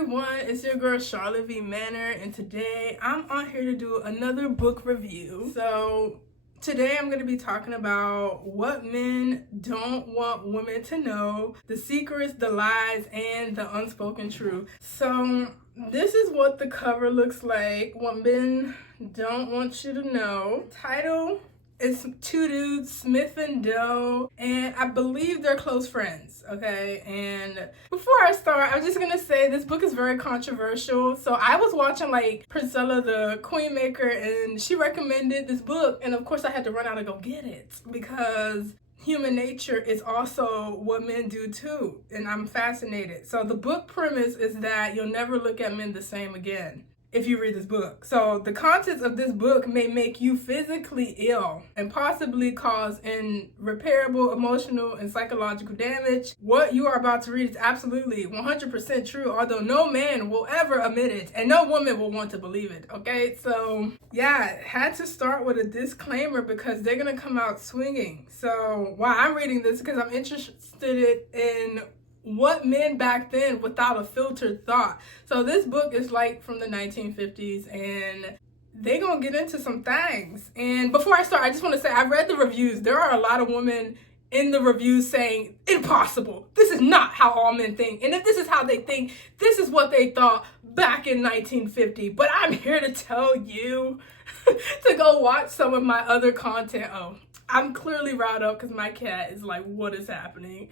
everyone, it's your girl Charlotte V. Manor, and today I'm on here to do another book review. So today I'm going to be talking about what men don't want women to know, the secrets, the lies, and the unspoken truth. So this is what the cover looks like, what men don't want you to know. Title is two dudes, Smith and Doe, and I believe they're close friends, okay? And before I start, I'm just gonna say this book is very controversial. So I was watching like Priscilla the Queen Maker, and she recommended this book, and of course I had to run out and go get it because human nature is also what men do too, and I'm fascinated. So the book premise is that you'll never look at men the same again if you read this book. So the contents of this book may make you physically ill and possibly cause irreparable emotional and psychological damage. What you are about to read is absolutely 100% true, although no man will ever admit it and no woman will want to believe it, okay? So yeah, had to start with a disclaimer because they're gonna come out swinging. So while I'm reading this, because I'm interested in what men back then without a filtered thought. So this book is like from the 1950s, and they gonna get into some things. And before I start, I just want to say I read the reviews. There are a lot of women in the reviews saying impossible, this is not how all men think, and if this is how they think, this is what they thought back in 1950. But I'm here to tell you to go watch some of my other content. Oh, I'm clearly riled up because my cat is like, what is happening?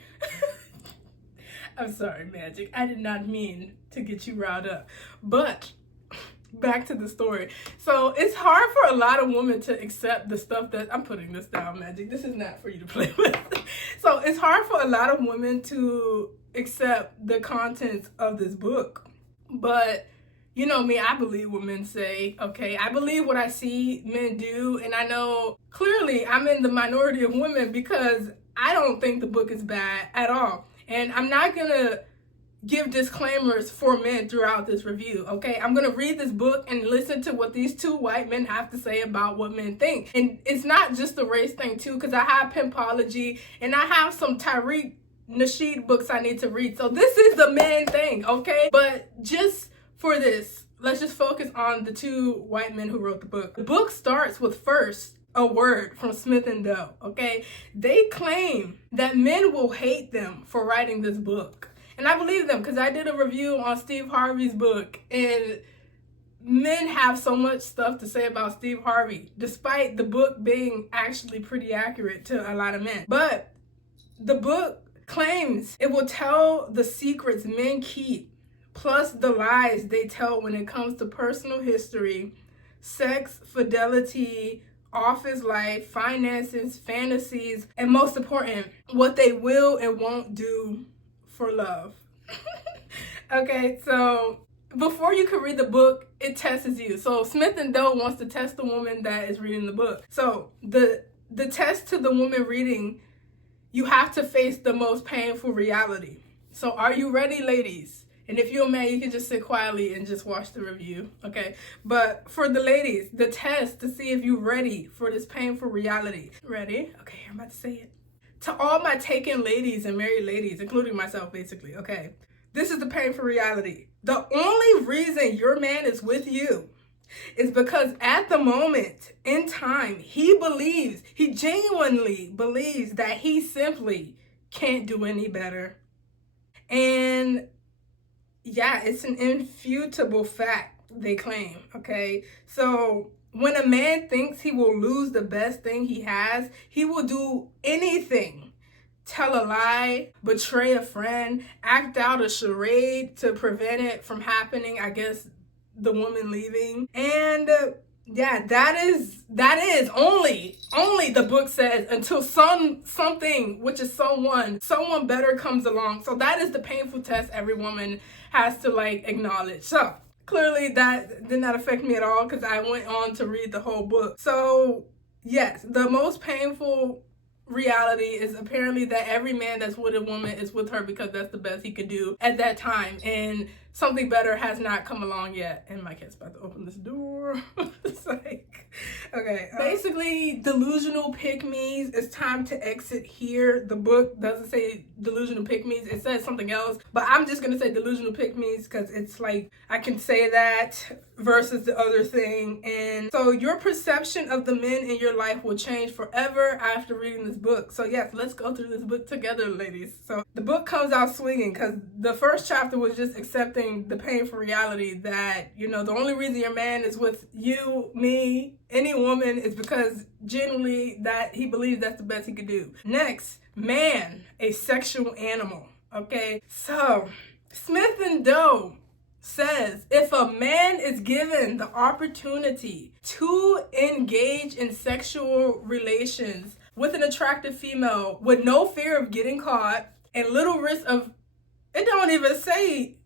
I'm sorry, Magic. I did not mean to get you riled up. But back to the story. So it's hard for a lot of women to accept the stuff that I'm putting this down, Magic. This is not for you to play with. So it's hard for a lot of women to accept the contents of this book. But you know me, I believe what men say, okay? I believe what I see men do, and I know clearly I'm in the minority of women because I don't think the book is bad at all. And I'm not gonna give disclaimers for men throughout this review, okay? I'm gonna read this book and listen to what these two white men have to say about what men think. And it's not just the race thing too, because I have Pimpology and I have some Tariq Nasheed books I need to read. So this is the men thing, okay? But just for this, let's just focus on the two white men who wrote the book. The book starts with first a word from Smith and Doe, okay? They claim that men will hate them for writing this book. And I believe them because I did a review on Steve Harvey's book, and men have so much stuff to say about Steve Harvey, despite the book being actually pretty accurate to a lot of men. But the book claims it will tell the secrets men keep, plus the lies they tell when it comes to personal history, sex, fidelity, office life, finances, fantasies, and most important, what they will and won't do for love. Okay, so before you can read the book, it tests you. So Smith and Doe wants to test the woman that is reading the book. So the test to the woman reading, you have to face the most painful reality. So are you ready, ladies? And if you're a man, you can just sit quietly and just watch the review, okay? But for the ladies, the test to see if you're ready for this painful reality. Ready? Okay, I'm about to say it. To all my taken ladies and married ladies, including myself, basically, okay? This is the painful reality. The only reason your man is with you is because at the moment in time, he genuinely believes that he simply can't do any better. And yeah, it's an infutable fact, they claim, okay? So when a man thinks he will lose the best thing he has, he will do anything. Tell a lie, betray a friend, act out a charade to prevent it from happening, I guess the woman leaving. And yeah, that is only the book says until something, which is someone better comes along. So that is the painful test every woman has to like acknowledge. So clearly that did not affect me at all because I went on to read the whole book. So yes, the most painful reality is apparently that every man that's with a woman is with her because that's the best he could do at that time. And something better has not come along yet. And my cat's about to open this door. It's like, okay. Basically, delusional pick-me's. It's time to exit here. The book doesn't say delusional pick-me's. It says something else. But I'm just going to say delusional pick-me's because it's like, I can say that versus the other thing. And so your perception of the men in your life will change forever after reading this book. So yes, let's go through this book together, ladies. So the book comes out swinging because the first chapter was just accepting the painful reality that, you know, the only reason your man is with you, me, any woman is because genuinely that he believes that's the best he could do. Next, man, a sexual animal. Okay, so Smith and Doe says if a man is given the opportunity to engage in sexual relations with an attractive female with no fear of getting caught and little risk of, it don't even say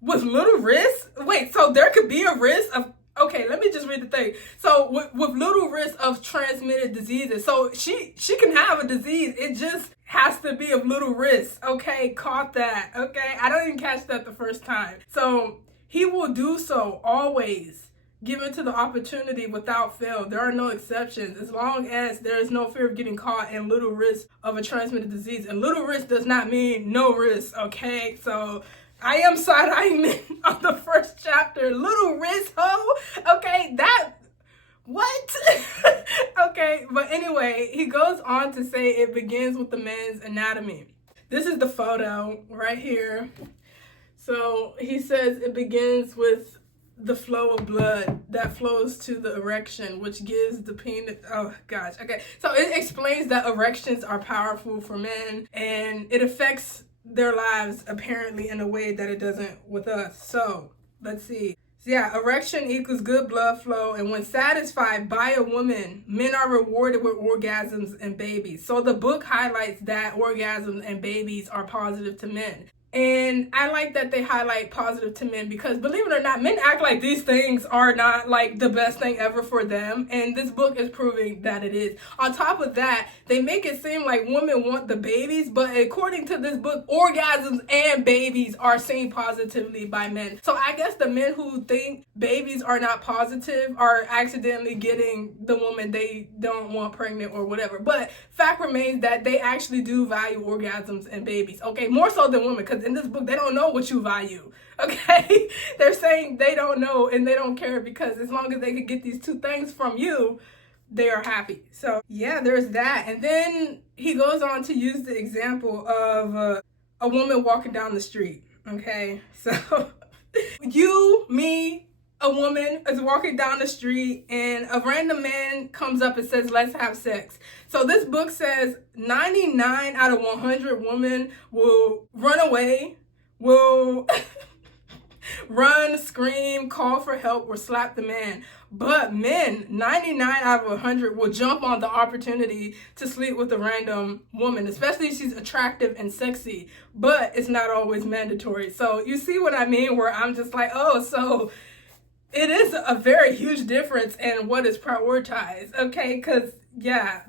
with little risk. Wait, so there could be a risk of, okay, let me just read the thing. So with little risk of transmitted diseases. So she can have a disease. It just has to be of little risk. Okay, caught that. Okay, I don't even catch that the first time. So he will do so always, given to the opportunity without fail. There are no exceptions as long as there is no fear of getting caught and little risk of a transmitted disease. And little risk does not mean no risk. Okay, so I am side-eyeing men on the first chapter. Little risk, ho. Okay, that, what? Okay, but anyway, he goes on to say it begins with the man's anatomy. This is the photo right here. So he says it begins with the flow of blood that flows to the erection, which gives the penis, oh gosh, okay. So it explains that erections are powerful for men and it affects their lives apparently in a way that it doesn't with us. So let's see. So yeah, erection equals good blood flow, and when satisfied by a woman, men are rewarded with orgasms and babies. So the book highlights that orgasms and babies are positive to men. And I like that they highlight positive to men because, believe it or not, men act like these things are not like the best thing ever for them. And this book is proving that it is. On top of that, they make it seem like women want the babies, but according to this book, orgasms and babies are seen positively by men. So I guess the men who think babies are not positive are accidentally getting the woman they don't want pregnant or whatever. But fact remains that they actually do value orgasms and babies. Okay, more so than women, because in this book, they don't know what you value, okay? They're saying they don't know and they don't care because as long as they can get these two things from you, they are happy. So yeah, there's that. And then he goes on to use the example of a woman walking down the street, okay? So you, me, a woman is walking down the street and a random man comes up and says, let's have sex. So this book says 99 out of 100 women will run away, will run, scream, call for help, or slap the man. But men, 99 out of 100 will jump on the opportunity to sleep with a random woman, especially if she's attractive and sexy. But it's not always mandatory. So you see what I mean, where I'm just like, oh, so it is a very huge difference in what is prioritized, okay? Because, yeah,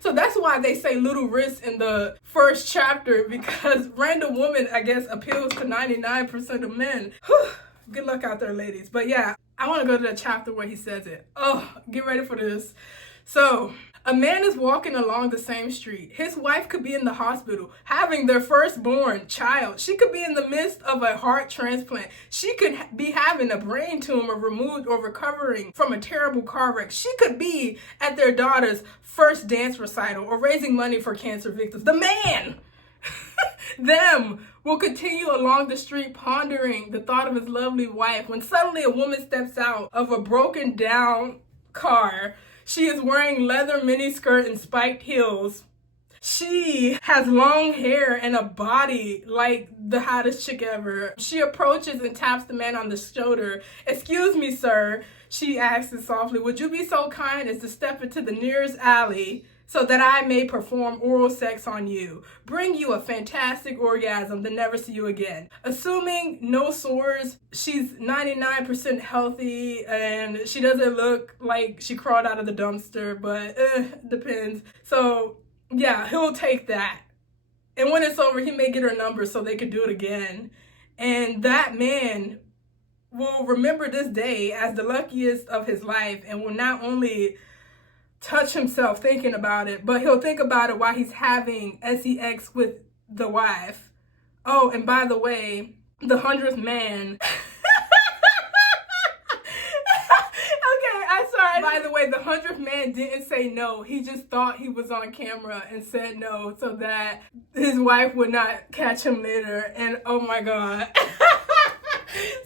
so that's why they say little risk in the first chapter, because random woman, I guess, appeals to 99% of men. Whew, good luck out there, ladies. But yeah, I want to go to the chapter where he says it. Oh, get ready for this. So, a man is walking along the same street. His wife could be in the hospital having their firstborn child. She could be in the midst of a heart transplant. She could be having a brain tumor removed or recovering from a terrible car wreck. She could be at their daughter's first dance recital or raising money for cancer victims. The man, them, will continue along the street pondering the thought of his lovely wife when suddenly a woman steps out of a broken down car. She is wearing leather miniskirt and spiked heels. She has long hair and a body like the hottest chick ever. She approaches and taps the man on the shoulder. "Excuse me, sir," she asks softly. "Would you be so kind as to step into the nearest alley so that I may perform oral sex on you, bring you a fantastic orgasm, then never see you again?" Assuming no sores, she's 99% healthy and she doesn't look like she crawled out of the dumpster, but depends. So yeah, he'll take that. And when it's over, he may get her number so they could do it again. And that man will remember this day as the luckiest of his life and will not only touch himself thinking about it, but he'll think about it while he's having sex with the wife. Oh, and by the way, the 100th man. By the way, the 100th man didn't say no. He just thought he was on camera and said no so that his wife would not catch him later. And oh my God.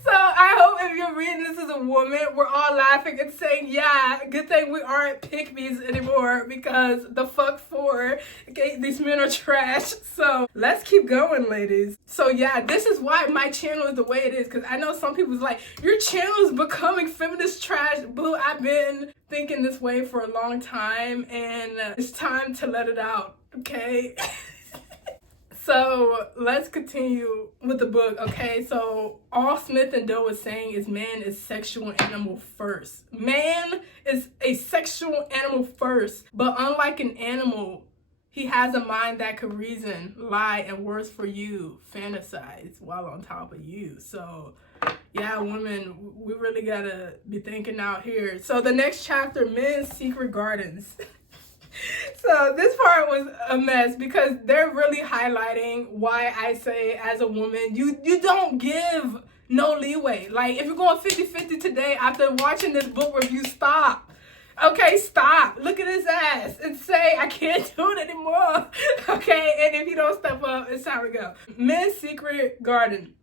So I hope if you're reading this as a woman, we're all laughing and saying, yeah, good thing we aren't pick-me's anymore because the fuck for, okay, these men are trash. So let's keep going, ladies. So yeah, this is why my channel is the way it is, because I know some people's like, your channel is becoming feminist trash. Boo, I've been thinking this way for a long time and it's time to let it out, okay? So let's continue with the book, okay? So all Smith and Doe is saying is man is sexual animal first. Man is a sexual animal first, but unlike an animal, he has a mind that could reason, lie, and worse for you, fantasize while on top of you. So yeah, women, we really gotta be thinking out here. So the next chapter, men's secret gardens. So this part was a mess because they're really highlighting why I say as a woman, you don't give no leeway. Like if you're going 50-50 today after watching this book review, stop. Okay, stop. Look at his ass and say, I can't do it anymore. Okay, and if you don't step up, it's time to go. Men's secret garden.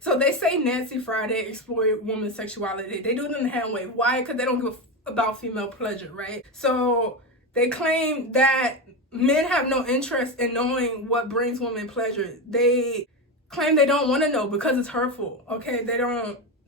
So they say Nancy Friday exploit women's sexuality. They do it in the hand wave. Why? Because they don't give about female pleasure, right? So they claim that men have no interest in knowing what brings women pleasure. They claim they don't want to know because it's hurtful, okay?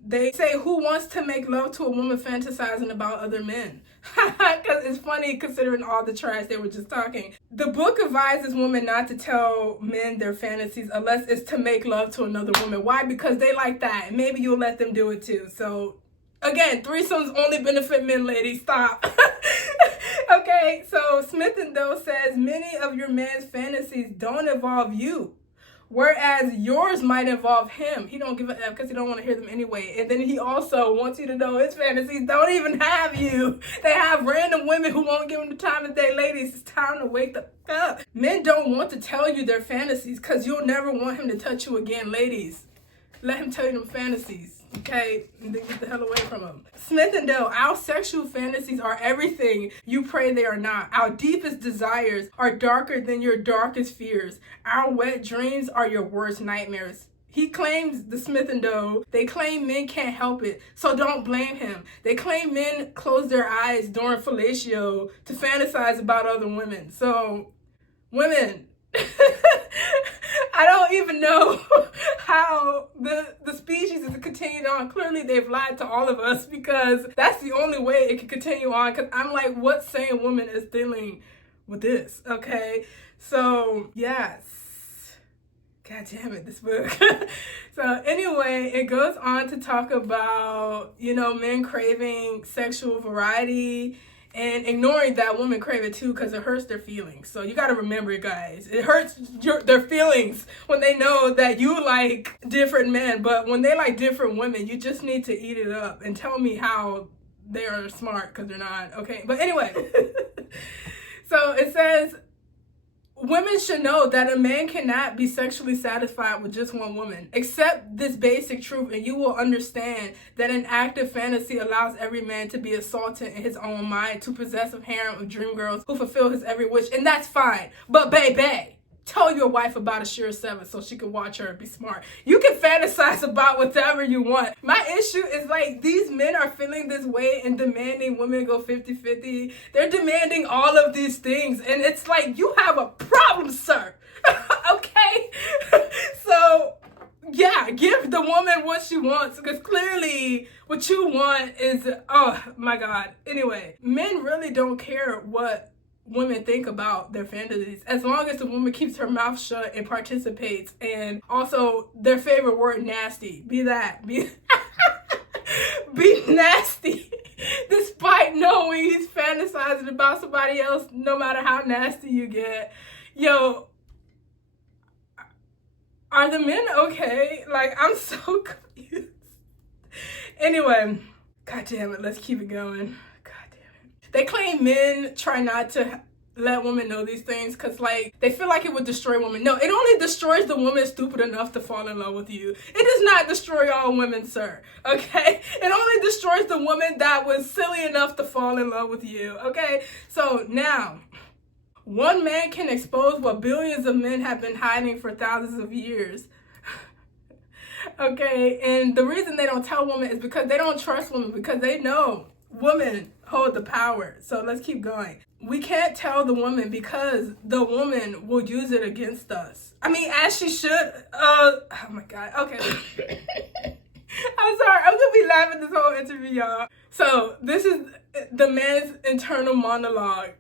They say, who wants to make love to a woman fantasizing about other men? Because it's funny considering all the trash they were just talking. The book advises women not to tell men their fantasies unless it's to make love to another woman. Why? Because they like that. Maybe you'll let them do it too. So again, threesomes only benefit men, ladies. Stop. Okay, so Smith and Doe says many of your man's fantasies don't involve you, whereas yours might involve him. He don't give a F because he don't want to hear them anyway. And then he also wants you to know his fantasies don't even have you. They have random women who won't give him the time of day. Ladies, it's time to wake the fuck up. Men don't want to tell you their fantasies because you'll never want him to touch you again. Ladies, let him tell you them fantasies. Okay, and then get the hell away from him. Smith and Doe, our sexual fantasies are everything you pray they are not. Our deepest desires are darker than your darkest fears. Our wet dreams are your worst nightmares. He claims, the Smith and Doe, they claim men can't help it, so don't blame him. They claim men close their eyes during fellatio to fantasize about other women. So, women, I don't even know how the species is continuing on. Clearly they've lied to all of us because that's the only way it can continue on. Because I'm like, what sane woman is dealing with this? Okay, so yes, god damn it, this book. So anyway, it goes on to talk about, you know, men craving sexual variety and ignoring that women crave it too because it hurts their feelings. So you got to remember, guys, it hurts their feelings when they know that you like different men, but when they like different women, you just need to eat it up and tell me how they are smart because they're not. Okay, but anyway. So it says, women should know that a man cannot be sexually satisfied with just one woman. Accept this basic truth and you will understand that an active fantasy allows every man to be a sultan in his own mind, to possess a harem of dream girls who fulfill his every wish, and that's fine. But baby, tell your wife about a Sheer 7 so she can watch her and be smart. You can fantasize about whatever you want. My issue is like these men are feeling this way and demanding women go 50-50. They're demanding all of these things and it's like, you have a problem, sir. Okay? So yeah, give the woman what she wants because clearly what you want is, oh my God. Anyway, men really don't care what women think about their fantasies as long as the woman keeps her mouth shut and participates. And also their favorite word, nasty. Be nasty despite knowing he's fantasizing about somebody else, no matter how nasty you get. Yo, Are the men okay? Like, I'm so confused. Anyway, god damn it, let's keep it going. God damn it. They claim men try not to let women know these things because, like, they feel like it would destroy women. No, it only destroys the woman stupid enough to fall in love with you. It does not destroy all women, sir, okay? It only destroys the woman that was silly enough to fall in love with you, okay? So now, one man can expose what billions of men have been hiding for thousands of years. Okay, and the reason they don't tell women is because they don't trust women, because they know women hold the power. So let's keep going. We can't tell the woman because the woman will use it against us. I mean, as she should. Oh my God. Okay. I'm sorry. I'm gonna be laughing this whole interview, y'all. So this is the man's internal monologue.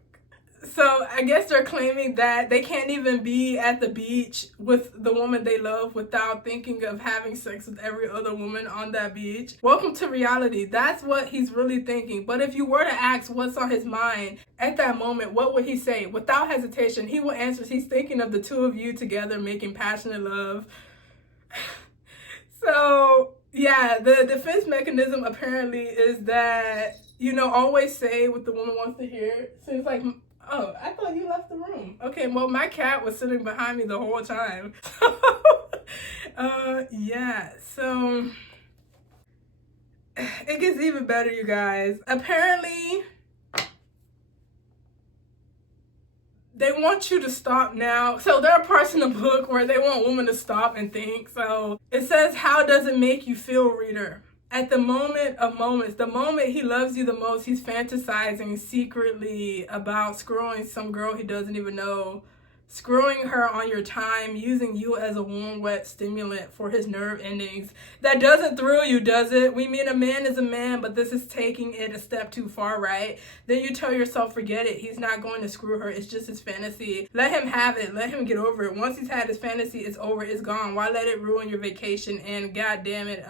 So I guess they're claiming that they can't even be at the beach with the woman they love without thinking of having sex with every other woman on that beach. Welcome to reality. That's what he's really thinking. But if you were to ask what's on his mind at that moment, what would he say? Without hesitation, he will answer he's thinking of the two of you together making passionate love. So yeah, the defense mechanism apparently is that, you know, always say what the woman wants to hear. Seems like, oh, I thought you left the room. Okay, well, my cat was sitting behind me the whole time. Yeah, so it gets even better, you guys. Apparently, they want you to stop now. So there are parts in the book where they want women to stop and think. So it says, how does it make you feel, reader? At the moment of moments, the moment he loves you the most, he's fantasizing secretly about screwing some girl he doesn't even know, screwing her on your time, using you as a warm, wet stimulant for his nerve endings. That doesn't thrill you, does it? We mean a man is a man, but this is taking it a step too far, right? Then you tell yourself, forget it. He's not going to screw her. It's just his fantasy. Let him have it. Let him get over it. Once he's had his fantasy, it's over. It's gone. Why let it ruin your vacation? And god damn it,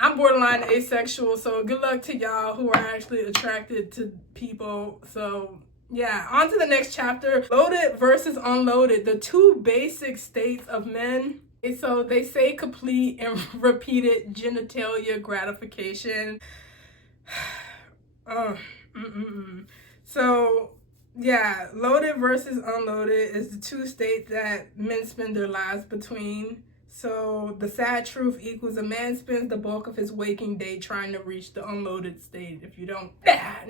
I'm borderline asexual, so good luck to y'all who are actually attracted to people. So yeah, on to the next chapter. Loaded versus unloaded, the two basic states of men. So they say complete and repeated genitalia gratification. So yeah, loaded versus unloaded is the two states that men spend their lives between. So the sad truth equals a man spends the bulk of his waking day trying to reach the unloaded state, if you don't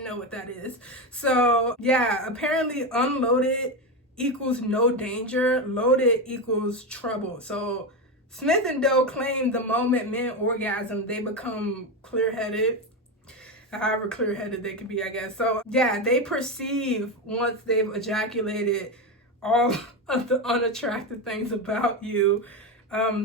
know what that is. So yeah, apparently unloaded equals no danger, loaded equals trouble. So Smith and Doe claim the moment men orgasm, they become clear-headed. However clear-headed they could be, I guess. So yeah, they perceive once they've ejaculated all of the unattractive things about you.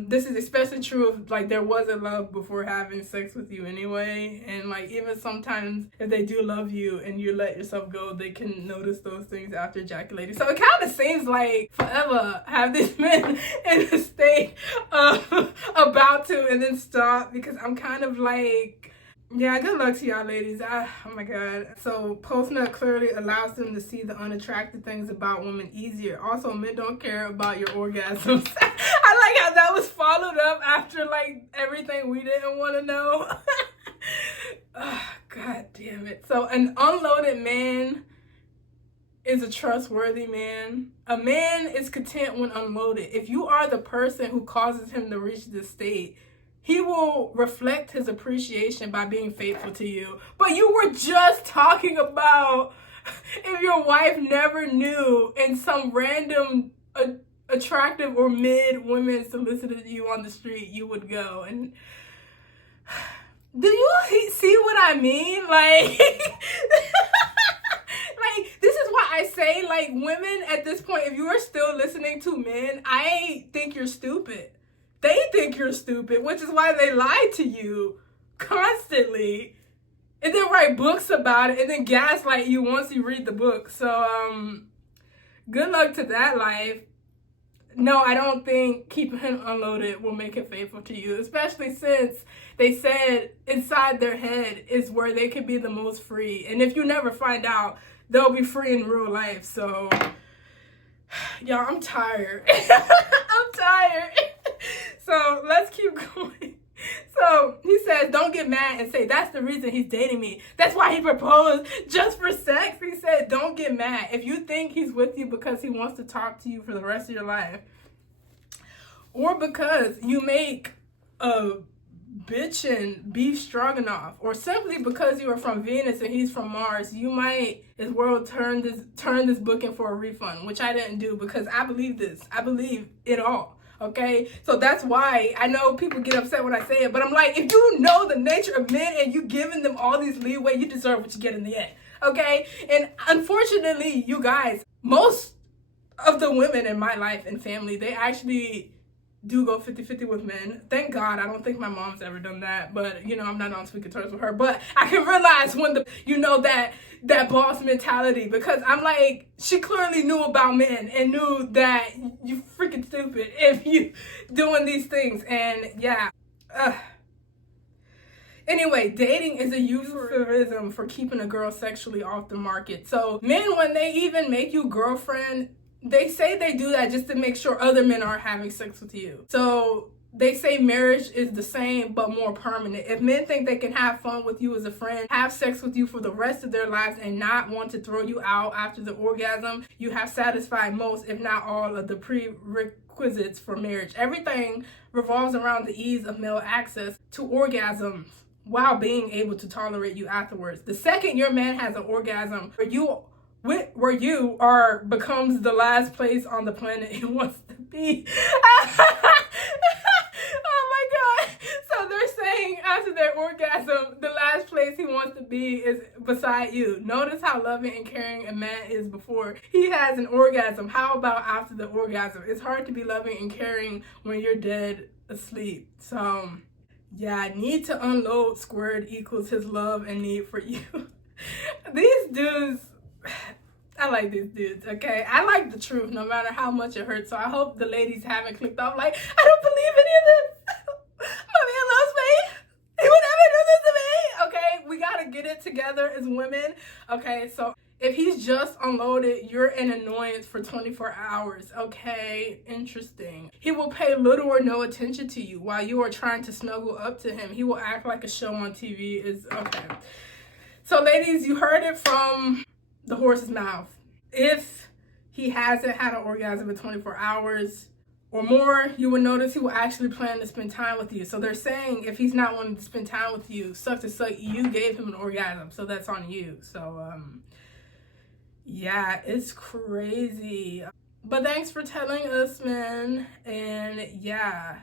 This is especially true if, like, there wasn't love before having sex with you anyway. And, like, even sometimes if they do love you and you let yourself go, they can notice those things after ejaculating. So it kind of seems like forever have these men in a state of about to and then stop, because I'm kind of like, yeah, good luck to y'all ladies. Oh my God. So post-nut clearly allows them to see the unattractive things about women easier. Also, men don't care about your orgasms. I like how that was followed up after, like, everything we didn't want to know. Oh, God damn it. So an unloaded man is a trustworthy man. A man is content when unloaded. If you are the person who causes him to reach this state, he will reflect his appreciation by being faithful to you. But you were just talking about if your wife never knew and some random attractive or mid women solicited you on the street, you would go. And do you see what I mean? Like, like, this is why I say, like, women at this point, if you are still listening to men, I think you're stupid. They think you're stupid, which is why they lie to you constantly and then write books about it and then gaslight you once you read the book. So, good luck to that life. No, I don't think keeping him unloaded will make him faithful to you, especially since they said inside their head is where they can be the most free. And if you never find out, they'll be free in real life. So Y'all, I'm tired. I'm tired. So let's keep going. So he says, don't get mad and say, that's the reason he's dating me. That's why he proposed, just for sex. He said, don't get mad. If you think he's with you because he wants to talk to you for the rest of your life, or because you make a bitchin' beef stroganoff, or simply because you are from Venus and he's from Mars, you might as well turn this book in for a refund, which I didn't do because I believe this. I believe it all. Okay, so that's why I know people get upset when I say it, but I'm like, if you know the nature of men and you giving them all these leeway, you deserve what you get in the end. Okay, and unfortunately, you guys, most of the women in my life and family, they actually do go 50-50 with men. Thank God. I don't think my mom's ever done that, but you know, I'm not on speaking terms with her, but I can realize when that boss mentality, because I'm like, she clearly knew about men and knew that you freaking stupid if you doing these things. And yeah, anyway, dating is a euphemism for keeping a girl sexually off the market. So men, when they even make you girlfriend, they say they do that just to make sure other men aren't having sex with you. So they say marriage is the same but more permanent. If men think they can have fun with you as a friend, have sex with you for the rest of their lives, and not want to throw you out after the orgasm, you have satisfied most, if not all, of the prerequisites for marriage. Everything revolves around the ease of male access to orgasms while being able to tolerate you afterwards. The second your man has an orgasm where you are becomes the last place on the planet he wants to be. Oh my God. So they're saying after their orgasm, the last place he wants to be is beside you. Notice how loving and caring a man is before he has an orgasm. How about after the orgasm? It's hard to be loving and caring when you're dead asleep. So yeah, need to unload squared equals his love and need for you. These dudes, I like these dudes, okay? I like the truth no matter how much it hurts. So I hope the ladies haven't clicked off like, I don't believe any of this. My man loves me. He would never do this to me. Okay, we gotta get it together as women. Okay, so if he's just unloaded, you're an annoyance for 24 hours. Okay, interesting. He will pay little or no attention to you while you are trying to snuggle up to him. He will act like a show on TV is okay. So ladies, you heard it from the horse's mouth. If he hasn't had an orgasm in 24 hours or more, you will notice he will actually plan to spend time with you. So they're saying if he's not wanting to spend time with you, suck to suck, you gave him an orgasm, so that's on you. So yeah, it's crazy. But thanks for telling us, man. And yeah,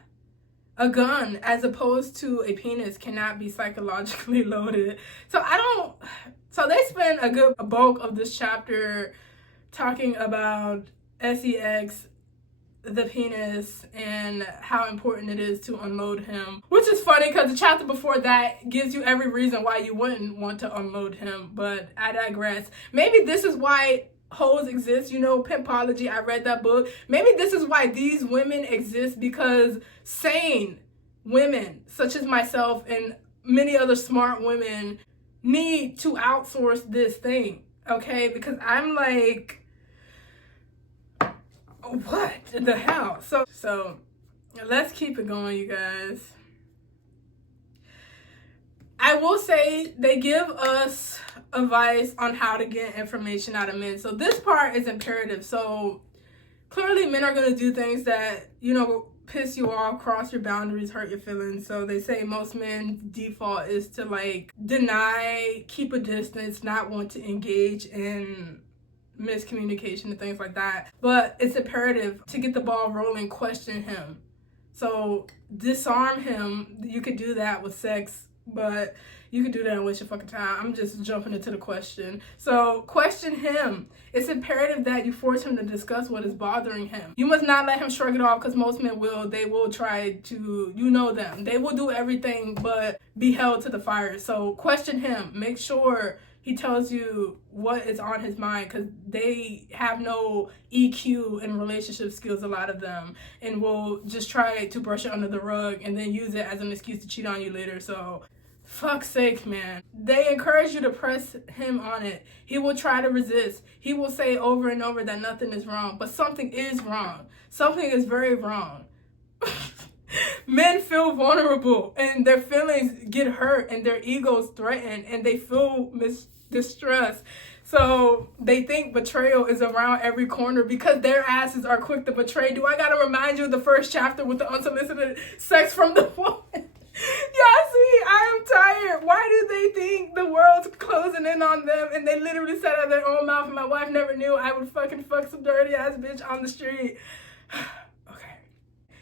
a gun as opposed to a penis cannot be psychologically loaded. So they spend a good bulk of this chapter talking about sex, the penis, and how important it is to unload him. Which is funny because the chapter before that gives you every reason why you wouldn't want to unload him. But I digress. Maybe this is why hoes exist, you know, Pimpology. I read that book. Maybe this is why these women exist, because sane women such as myself and many other smart women need to outsource this thing, okay? Because I'm like, what the hell? So let's keep it going, you guys. I will say they give us advice on how to get information out of men. So this part is imperative. So clearly men are going to do things that, you know, piss you off, cross your boundaries, hurt your feelings. So they say most men's default is to like deny, keep a distance, not want to engage in miscommunication and things like that. But it's imperative to get the ball rolling, question him. So disarm him. You could do that with sex, but you could do that and waste your fucking time. I'm just jumping into the question. So question him. It's imperative that you force him to discuss what is bothering him. You must not let him shrug it off, because most men will. They will try to, you know them. They will do everything but be held to the fire. So question him. Make sure he tells you what is on his mind, because they have no EQ and relationship skills, a lot of them, and will just try to brush it under the rug and then use it as an excuse to cheat on you later. So Fuck's sake, man. They encourage you to press him on it. He will try to resist. He will say over and over that nothing is wrong, but something is wrong. Something is very wrong. Men feel vulnerable and their feelings get hurt and their egos threatened and they feel distress. So they think betrayal is around every corner because their asses are quick to betray. Do I gotta remind you of the first chapter with the unsolicited sex from the woman? Y'all see, I am tired. Why do they think the world's closing in on them and they literally said out of their own mouth, and my wife never knew I would fucking fuck some dirty ass bitch on the street. Okay.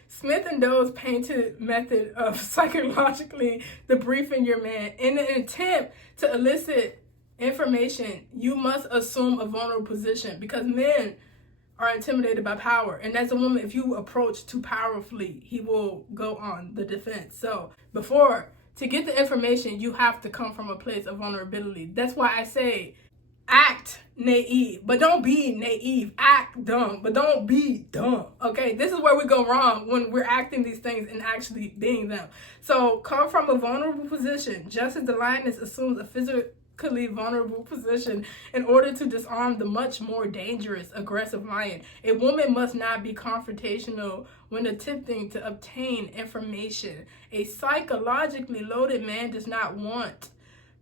Smith and Doe's patented method of psychologically debriefing your man in an attempt to elicit information, you must assume a vulnerable position because men are intimidated by power. And as a woman, if you approach too powerfully, he will go on the defense. So to get the information, you have to come from a place of vulnerability. That's why I say act naive, but don't be naive. Act dumb, but don't be dumb. Okay, this is where we go wrong when we're acting these things and actually being them. So come from a vulnerable position, just as the lioness assumes a physically vulnerable position in order to disarm the much more dangerous, aggressive lion. A woman must not be confrontational when attempting to obtain information a psychologically loaded man does not want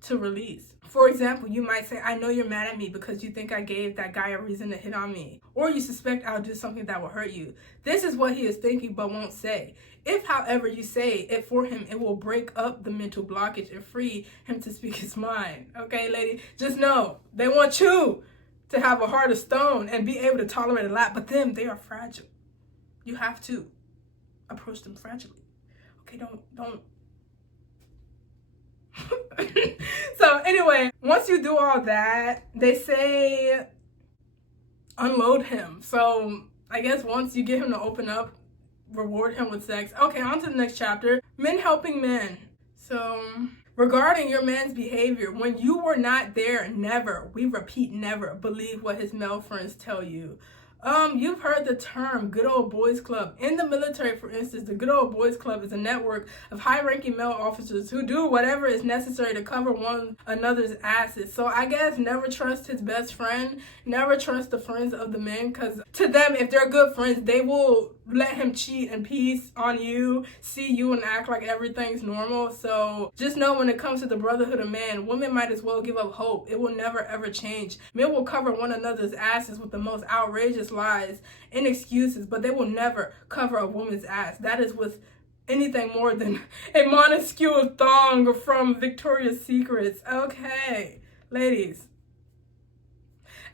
to release. For example, you might say, I know you're mad at me because you think I gave that guy a reason to hit on me. Or you suspect I'll do something that will hurt you. This is what he is thinking but won't say. If, however, you say it for him, it will break up the mental blockage and free him to speak his mind. Okay, lady? Just know, they want you to have a heart of stone and be able to tolerate a lot, but them, they are fragile. You have to approach them fragilely. Okay, don't. So anyway, once you do all that, they say unload him. So I guess once you get him to open up, reward him with sex. Okay, on to the next chapter. Men helping men. So regarding your man's behavior, when you were not there, never, we repeat never, believe what his male friends tell you. You've heard the term good old boys club. In the military, for instance, the good old boys club is a network of high-ranking male officers who do whatever is necessary to cover one another's asses. So I guess never trust his best friend, never trust the friends of the men, because to them, if they're good friends, they will let him cheat in peace on you, see you and act like everything's normal. So just know when it comes to the brotherhood of man, women might as well give up hope. It will never ever change. Men will cover one another's asses with the most outrageous lies and excuses, but they will never cover a woman's ass. That is with anything more than a minuscule thong from Victoria's Secrets. Okay, ladies,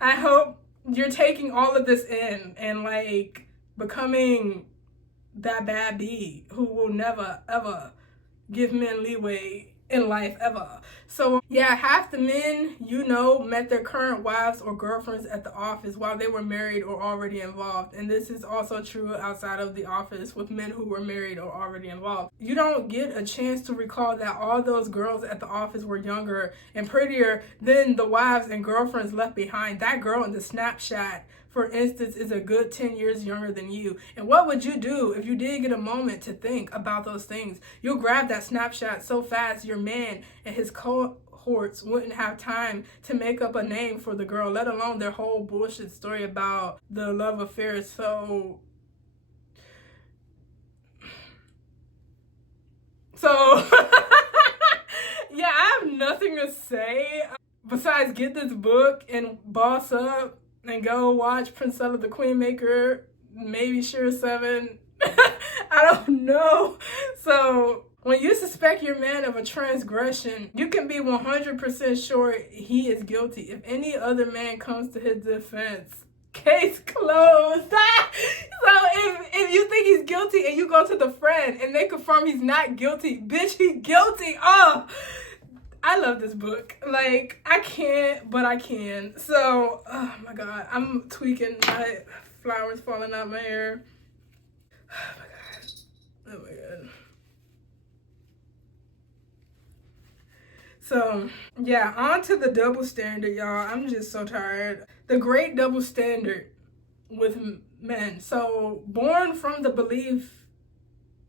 I hope you're taking all of this in and like becoming that bad bee who will never ever give men leeway in life ever. So yeah, half the men you know met their current wives or girlfriends at the office while they were married or already involved. And this is also true outside of the office with men who were married or already involved. You don't get a chance to recall that all those girls at the office were younger and prettier than the wives and girlfriends left behind. That girl in the Snapchat, for instance, is a good 10 years younger than you. And what would you do if you did get a moment to think about those things? You'll grab that snapshot so fast your man and his cohorts wouldn't have time to make up a name for the girl, let alone their whole bullshit story about the love affair. So yeah, I have nothing to say besides get this book and boss up and go watch Princella the Queenmaker, maybe Sure 7. I don't know. So when you suspect your man of a transgression, you can be 100% sure he is guilty. If any other man comes to his defense, case closed. So if you think he's guilty and you go to the friend and they confirm he's not guilty, bitch, he's guilty. Oh, I love this book. Like, I can't, but I can. So, oh my God, I'm tweaking. My flowers falling out my hair. Oh my God. Oh my God. So, yeah, on to the double standard, y'all. I'm just so tired. The great double standard with men. So, born from the belief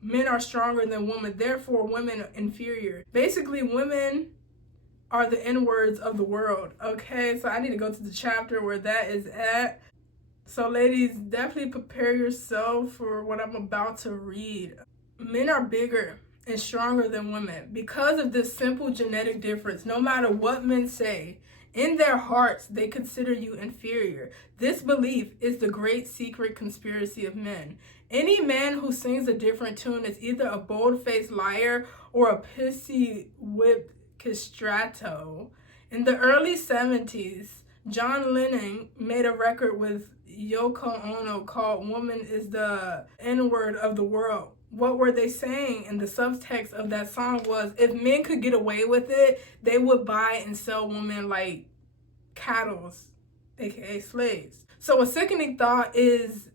men are stronger than women, therefore women are inferior. Basically, women are the N-words of the world. Okay, so I need to go to the chapter where that is at. So ladies, definitely prepare yourself for what I'm about to read. Men are bigger and stronger than women because of this simple genetic difference. No matter what men say, in their hearts, they consider you inferior. This belief is the great secret conspiracy of men. Any man who sings a different tune is either a bold-faced liar or a pissy whip castrato. In the early 70s, John Lennon made a record with Yoko Ono called Woman is the N-word of the World. What were they saying? And the subtext of that song was, if men could get away with it, they would buy and sell women like cattle, aka slaves. So a sickening thought, is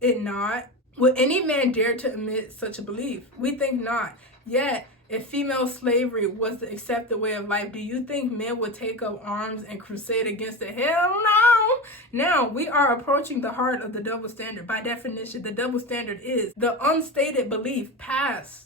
it not? Would any man dare to admit such a belief? We think not. Yet, if female slavery was the accepted way of life, do you think men would take up arms and crusade against it? Hell no! Now, we are approaching the heart of the double standard. By definition, the double standard is the unstated belief passed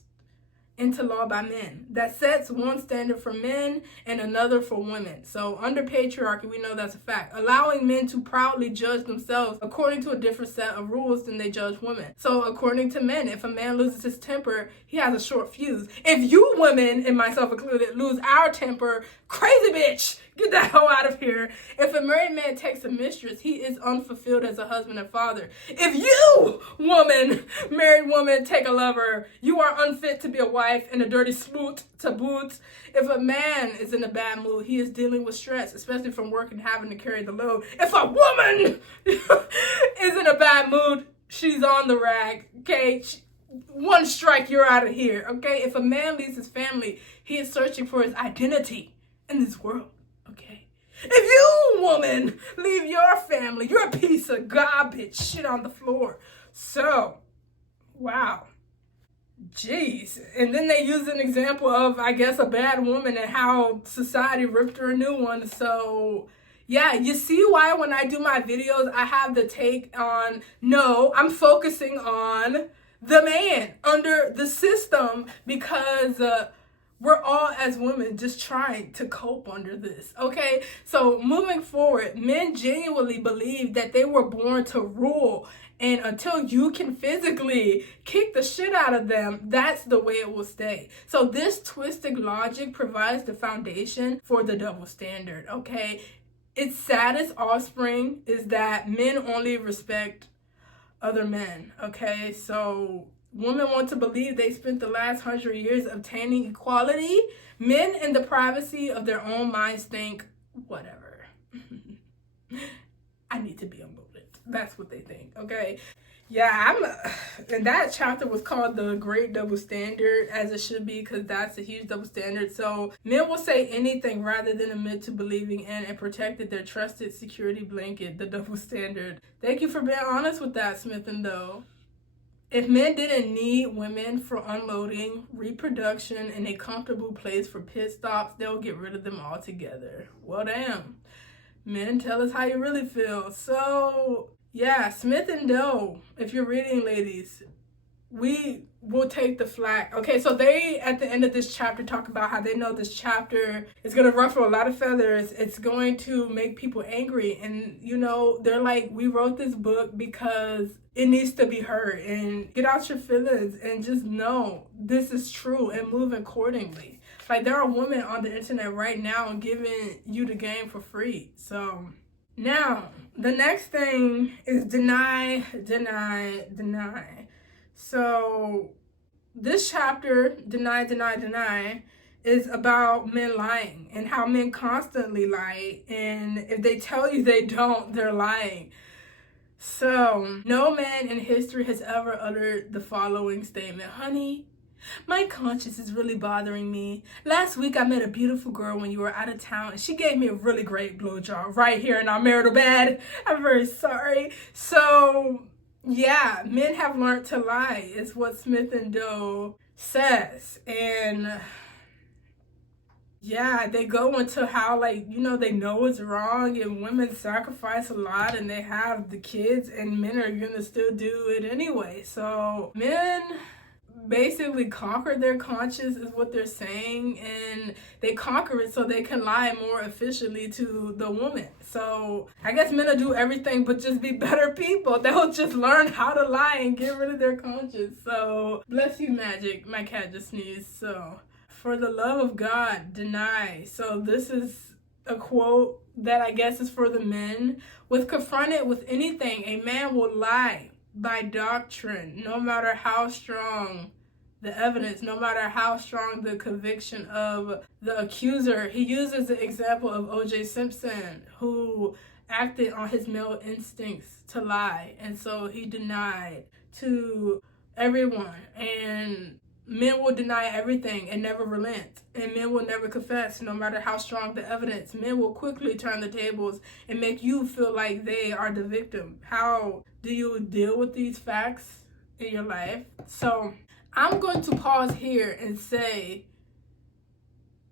into law by men that sets one standard for men and another for women. So under patriarchy, we know that's a fact, allowing men to proudly judge themselves according to a different set of rules than they judge women. So according to men, if a man loses his temper, he has a short fuse. If you women, and myself included, lose our temper, crazy bitch, get that hoe out of here. If a married man takes a mistress, he is unfulfilled as a husband and father. If you, woman, married woman, take a lover, you are unfit to be a wife and a dirty smoot to boot. If a man is in a bad mood, he is dealing with stress, especially from work and having to carry the load. If a woman is in a bad mood, she's on the rag, okay? One strike, you're out of here, okay? If a man leaves his family, he is searching for his identity in this world. Okay. If you, woman, leave your family, you're a piece of garbage, shit on the floor. So, wow. Jeez. And then they use an example of, I guess, a bad woman and how society ripped her a new one. So, yeah, you see why when I do my videos, I have the take on, no, I'm focusing on the man under the system, because we're all, as women, just trying to cope under this, okay? So moving forward, men genuinely believe that they were born to rule, and until you can physically kick the shit out of them, that's the way it will stay. So this twisted logic provides the foundation for the double standard, okay? Its saddest offspring is that men only respect other men, okay? So women want to believe they spent the last 100 years obtaining equality. Men, in the privacy of their own minds, think, whatever. I need to be unloaded. That's what they think, okay? Yeah, and that chapter was called The Great Double Standard, as it should be, because that's a huge double standard. So men will say anything rather than admit to believing in and protected their trusted security blanket, the double standard. Thank you for being honest with that, Smith and Doe. If men didn't need women for unloading, reproduction, and a comfortable place for pit stops, they'll get rid of them altogether. Well, damn. Men, tell us how you really feel. So, yeah, Smith and Doe, if you're reading, ladies, we will take the flack. Okay, so they, at the end of this chapter, talk about how they know this chapter is going to ruffle a lot of feathers. It's going to make people angry. And, you know, they're like, we wrote this book because it needs to be heard. And get out your feelings and just know this is true and move accordingly. Like, there are women on the internet right now giving you the game for free. So, now, the next thing is deny, deny, deny. So, this chapter, Deny, Deny, Deny, is about men lying and how men constantly lie. And if they tell you they don't, they're lying. So, no man in history has ever uttered the following statement. Honey, my conscience is really bothering me. Last week I met a beautiful girl when you were out of town and she gave me a really great blowjob right here in our marital bed. I'm very sorry. So, yeah, men have learned to lie is what Smith and Doe says. And yeah, they go into how, like, you know, they know it's wrong and women sacrifice a lot and they have the kids and men are gonna still do it anyway. So men basically conquer their conscience is what they're saying, and they conquer it so they can lie more efficiently to the woman. So I guess men will do everything but just be better people. They'll just learn how to lie and get rid of their conscience. So bless you, Magic. My cat just sneezed. So for the love of God, deny. So this is a quote that I guess is for the men. With confronted with anything, a man will lie by doctrine, no matter how strong the evidence, no matter how strong the conviction of the accuser. He uses the example of O.J. Simpson, who acted on his male instincts to lie, and so he denied to everyone. And men will deny everything and never relent, and men will never confess, no matter how strong the evidence. Men will quickly turn the tables and make you feel like they are the victim. How do you deal with these facts in your life? So I'm going to pause here and say,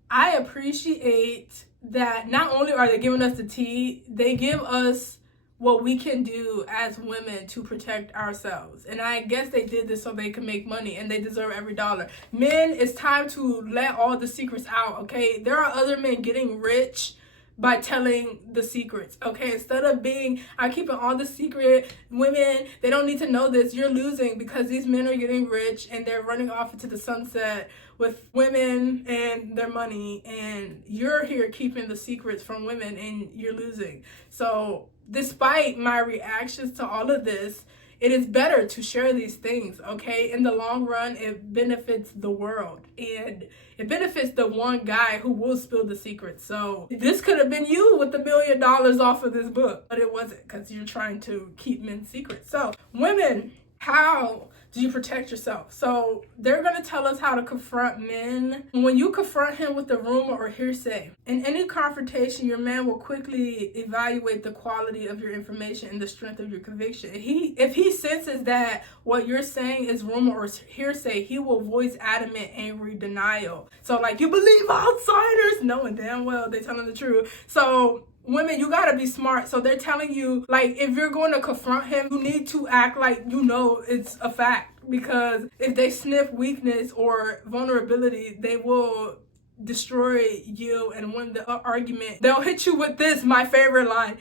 I appreciate that not only are they giving us the tea, they give us what we can do as women to protect ourselves. And I guess they did this so they can make money, and they deserve every dollar. Men, it's time to let all the secrets out, okay? There are other men getting rich by telling the secrets, okay? Instead of being, I'm keeping all the secret, women, they don't need to know this. You're losing because these men are getting rich and they're running off into the sunset with women and their money, and you're here keeping the secrets from women and you're losing. So despite my reactions to all of this, it is better to share these things, okay? In the long run, it benefits the world, and it benefits the one guy who will spill the secret. So this could have been you with $1 million off of this book, but it wasn't, because you're trying to keep men's secrets. So women, how do you protect yourself? So they're going to tell us how to confront men. When you confront him with a rumor or hearsay, in any confrontation, your man will quickly evaluate the quality of your information and the strength of your conviction. If he senses that what you're saying is rumor or hearsay, he will voice adamant, angry denial. So like, you believe outsiders, knowing damn well they're telling the truth. So women, you gotta be smart. So they're telling you, like, if you're going to confront him, you need to act like you know it's a fact. Because if they sniff weakness or vulnerability, they will destroy you and win the argument. They'll hit you with this, my favorite line.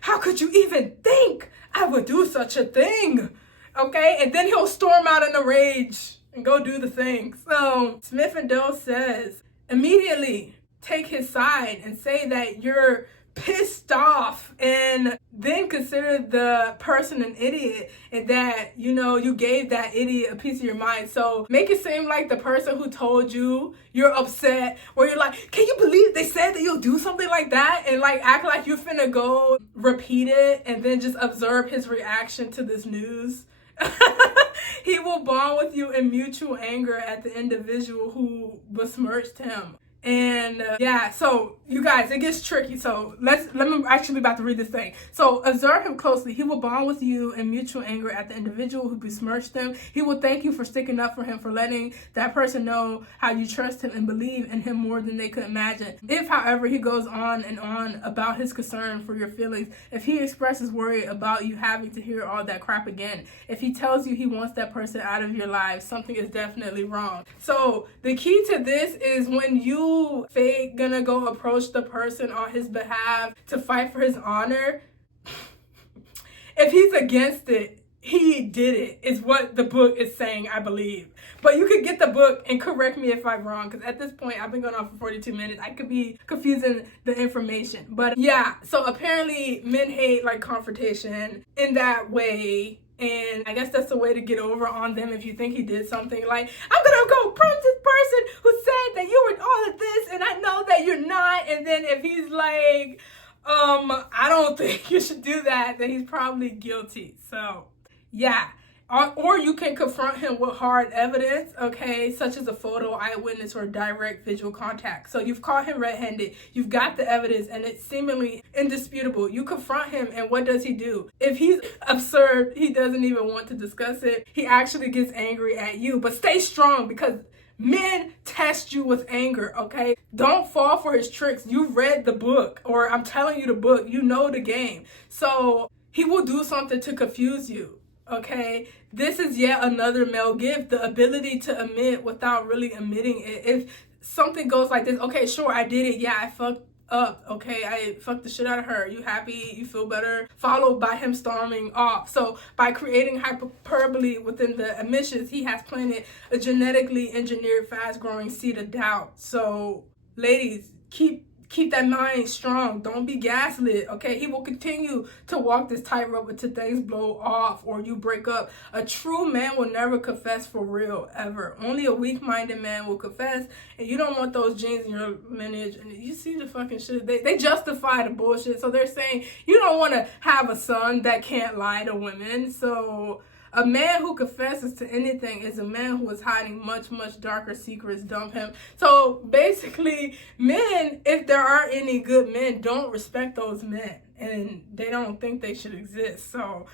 How could you even think I would do such a thing? Okay? And then he'll storm out in a rage and go do the thing. So Smith and Doe says, immediately take his side and say that you're pissed off, and then consider the person an idiot, and that, you know, you gave that idiot a piece of your mind. So make it seem like the person who told you you're upset, where you're like, can you believe they said that you'll do something like that? And like act like you're finna go repeat it, and then just observe his reaction to this news. He will bond with you in mutual anger at the individual who besmirched him. And yeah, so you guys, it gets tricky. So let me actually about to read this thing. So observe him closely. He will bond with you in mutual anger at the individual who besmirched them. He will thank you for sticking up for him, for letting that person know how you trust him and believe in him more than they could imagine. If, however, he goes on and on about his concern for your feelings, if he expresses worry about you having to hear all that crap again, if he tells you he wants that person out of your life, something is definitely wrong. So the key to this is when you fake gonna go approach the person on his behalf to fight for his honor, if he's against it, he did it, is what the book is saying, I believe. But you could get the book and correct me if I'm wrong, because at this point I've been going on for 42 minutes. I could be confusing the information. But yeah, so apparently men hate like confrontation in that way. And I guess that's a way to get over on them. If you think he did something, like, I'm gonna go approach this person who said that you were all of this and I know that you're not. And then if he's like, I don't think you should do that, then he's probably guilty. So yeah. Or you can confront him with hard evidence, okay, such as a photo, eyewitness, or direct visual contact. So you've caught him red-handed, you've got the evidence, and it's seemingly indisputable. You confront him, and what does he do? If he's absurd, he doesn't even want to discuss it. He actually gets angry at you. But stay strong, because men test you with anger, okay? Don't fall for his tricks. You read the book, or I'm telling you the book. You know the game. So he will do something to confuse you. Okay, this is yet another male gift, the ability to admit without really admitting it. If something goes like this, okay, sure, I did it. Yeah, I fucked up. Okay, I fucked the shit out of her. You happy? You feel better? Followed by him storming off. So by creating hyperbole within the admissions, he has planted a genetically engineered fast-growing seed of doubt. So ladies, keep that mind strong. Don't be gaslit, okay? He will continue to walk this tightrope until things blow off or you break up. A true man will never confess for real, ever. Only a weak-minded man will confess, and you don't want those genes in your lineage. And you see the fucking shit. They justify the bullshit. So they're saying you don't want to have a son that can't lie to women. So a man who confesses to anything is a man who is hiding much, much darker secrets. Dump him. So basically, men, if there are any good men, don't respect those men. And they don't think they should exist. So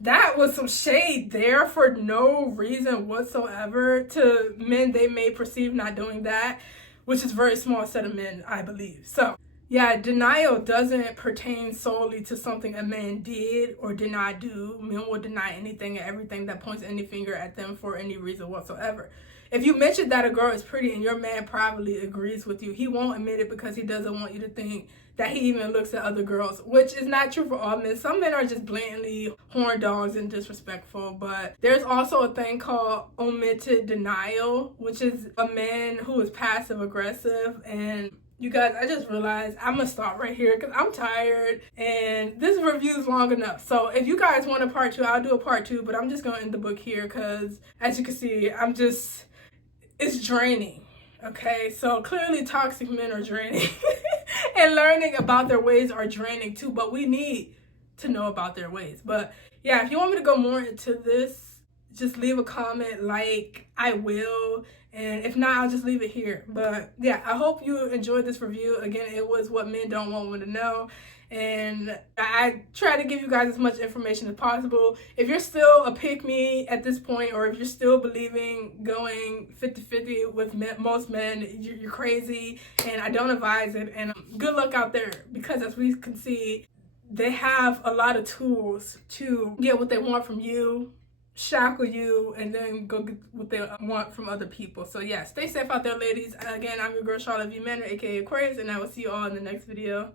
that was some shade there for no reason whatsoever to men they may perceive not doing that, which is a very small set of men, I believe. So yeah, denial doesn't pertain solely to something a man did or did not do. Men will deny anything and everything that points any finger at them for any reason whatsoever. If you mention that a girl is pretty and your man privately agrees with you, he won't admit it because he doesn't want you to think that he even looks at other girls, which is not true for all men. Some men are just blatantly horn dogs and disrespectful, but there's also a thing called omitted denial, which is a man who is passive aggressive. And you guys, I just realized I'm gonna stop right here because I'm tired and this review is long enough. So if you guys want a part 2, I'll do a part 2, but I'm just gonna end the book here because as you can see, it's draining. Okay, so clearly toxic men are draining and learning about their ways are draining too, but we need to know about their ways. But yeah, if you want me to go more into this, just leave a comment, I will. And if not, I'll just leave it here. But yeah, I hope you enjoyed this review. Again, it was what men don't want women to know. And I try to give you guys as much information as possible. If you're still a pick-me at this point, or if you're still believing going 50-50 with most men, you're crazy. And I don't advise it. And good luck out there. Because as we can see, they have a lot of tools to get what they want from you, shackle you, and then go get what they want from other people. So yeah, stay safe out there, ladies. Again, I'm your girl, Charlotte V. Manor, aka Aquarius, and I will see you all in the next video.